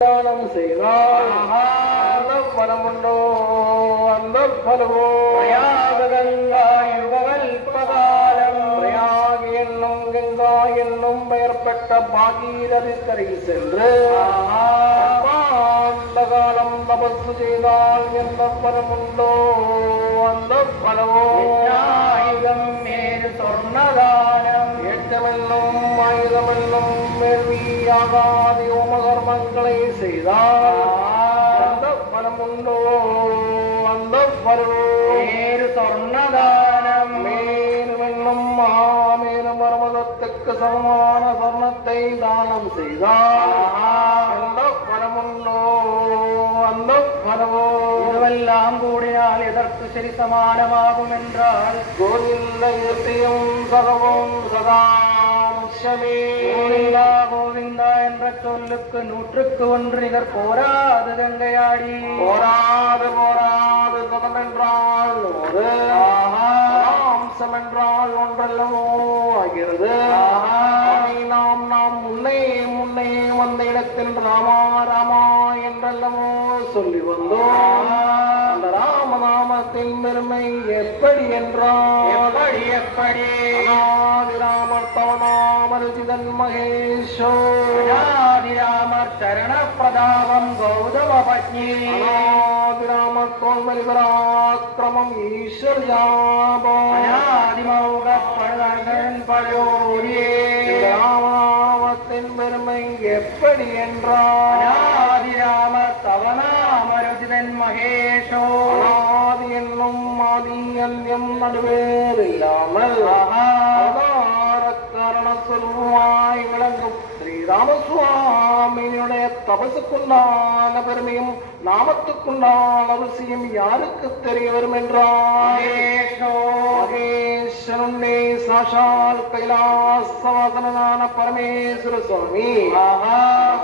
தானம் செய்தால் அந்த பலமுண்டோ அந்த பலவோ பிரயாகங்காயுகல்பகாலம் பிரயாகி என்னும் கங்கா என்னும் பெயர்பட்ட பாகீரதி கரை சென்று அந்த காலம் தபசு செய்தால் எந்த பலமுண்டோ அந்த பலவோ மேறு சொன்னதானம் ஏற்றமெல்லும் ஆயுதமெல்லும் வேள்வியாகாதி ஓமகர்மங்களை செய்தால் அந்த பலமுண்டோ அந்த பலவேறு சொன்னதானம் மேலும் மேலும் பரமதத்துக்கு சமமான சொர்ணத்தை தானம் செய்தால் அந்த பலமுண்டோ அந்த பலவோ இதுவெல்லாம் கூடினால் எதற்கு சரி சமானமாகும் என்றால் கோவிந்த இயற்கையும் சதவும் சதா கோவிந்தா கோவிந்தா என்ற சொல்லுக்கு 100க்கு 1 நிகர் போராது கங்கையாடி போராது போராது சதம் என்றால் 100 அம்சம் என்றால் ஒன்றல்லவோ ஆகிறது. நாம் நாம் முன்னே முன்னே வந்த இடத்தில் ராமா ராமா என்றல்லவோ சொல்லி வந்தோம். அந்த ராமநாமத்தின் பெருமை எப்படி என்றால் எப்படி ராமர் தவநாமருஜிதன் மகேஷோ ராமர் சரண பிரதாபம் கௌதம பத்னி ராமர் தோல்வலி பராக்கிரமம் ஈஸ்வர் ஜாபோதிமௌக பழகன் பழோரியே ராமநாமத்தின் பெருமை எப்படி என்றால் ராமர் தவநாமருஜிதன் மகேஷோ ஆதி என்னும் ஆதி அந்தியம் நடுவேறில்லாமல் காரண சொல்வாய் விளங்கும் ஸ்ரீராமசுவாமியினுடைய தபசுக்குண்டான பெருமையும் நாமத்துக்குண்டான அவசியம் யாருக்கு தெரிய வரும் என்றால் மகேஸ்வரனுடைய சாஷால் கைலாசவாசனான பரமேஸ்வர சுவாமி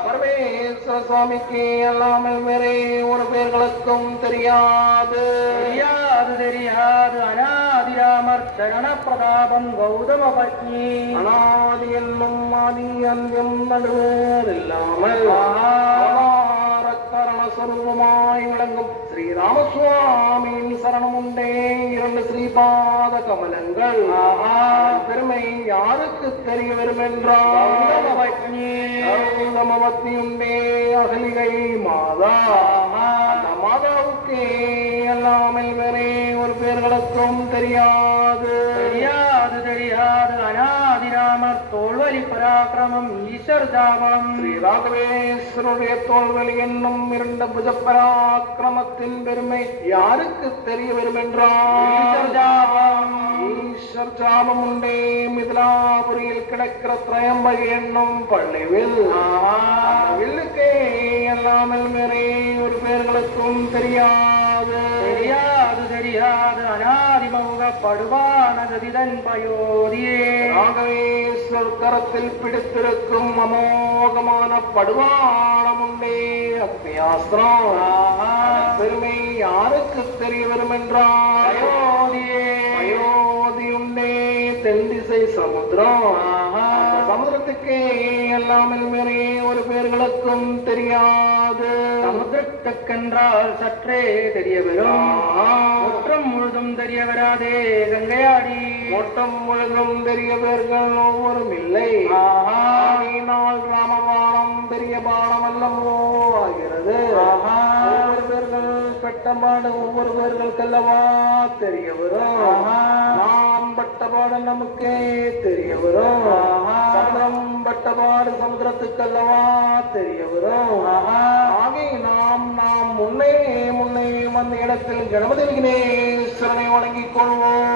பரமேஸ்வர சுவாமிக்கு எல்லாமல் வேறே ஒரு பேர்களுக்கும் தெரியாது தெரியாது தெரியாது அநாதிராமர் சரண பிரதாபம் கௌதம பத்னி அநாதி என்னும் ஆதி அந்தியம் நடுவேறில்லாமல் கரண சொருபமாய் விளங்கும் ஸ்ரீராமசுவாமியின் சரணம் உண்டே 2 ஸ்ரீபாத கமலங்கள் பெருமை யாருக்கு தெரிய வரும் என்றால் பத்னி உண்டே அகலிகை மாதா அந்த மாதாவுக்கே எல்லாமல் வேறே ஒரு பேர்களுக்கும் தெரியாது தெரியாது தெரியாது அநாதிராமர் தோல்வலி பராக்கிரமம் ஈஸ்வர் ஜாபம் ஸ்ரீராகவேஸ்வருடைய தோல்வலி என்னும் 2 புஜ பராக்கிரமத்தின் பெருமை யாருக்கு தெரிய வரும் என்றால் ஈஸ்வர் ஜாபம் உண்டே மிதிலாபுரியில் கிடக்கிற திரையம்பகை என்னும் பள்ளிவில் வில்லுக்கே எல்லாமல் வேறே ஒரு பேர்களுக்கும் தெரியாது தெரியாது தெரியாது அநாதிமௌக படுவான கதிதன் பயோதியே ராகவேஸ்வர் கரத்தில் பிடித்திருக்கும் அமோகமான படுவானம் உண்டே அக்னியாஸ்திரம் பெருமை யாருக்கு தெரிய வரும் என்றால் அயோத்தி உண்டே தென் திசை சமுத்திரம் சமுதிரத்துக்கே எல்லாமல் வேறே ஒரு பேர்களுக்கும் தெரியாது சமுதிரத்துக்கென்றால் சற்றே தெரிய வரும் ஒற்றம் முழுதும் தெரிய வராதே கங்கையாடி ஒட்டம் முழுதும் தெரிய பேர்கள் ஒவ்வொரும் இல்லை நாள் ராமபாணம் பெரிய பானம் அல்லவோ ஆகிறது ஒவ்வொரு பேர்கள் பெட்டபாடு ஒவ்வொரு பேர்களுக்கல்லவா தெரிய வரும் நாம் பட்டபாடு நமக்கே தெரிய வரும் சமுதிரம் பட்டபாடு சமுதிரத்துக்கல்லவா தெரிய வரும் ஆகை நாம் நாம் முன்னே முன்னே வந்த இடத்தில் கணபதி விக்னேஸ்வரனை வணங்கிக் கொள்வோம்.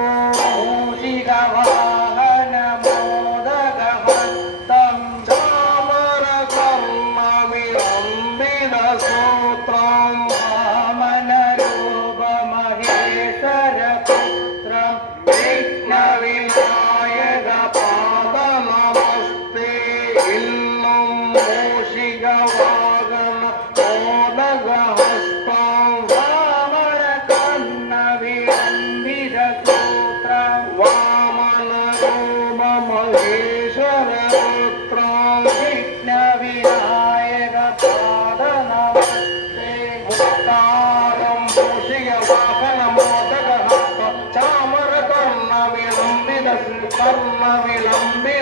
Go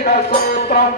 சூத்திரம்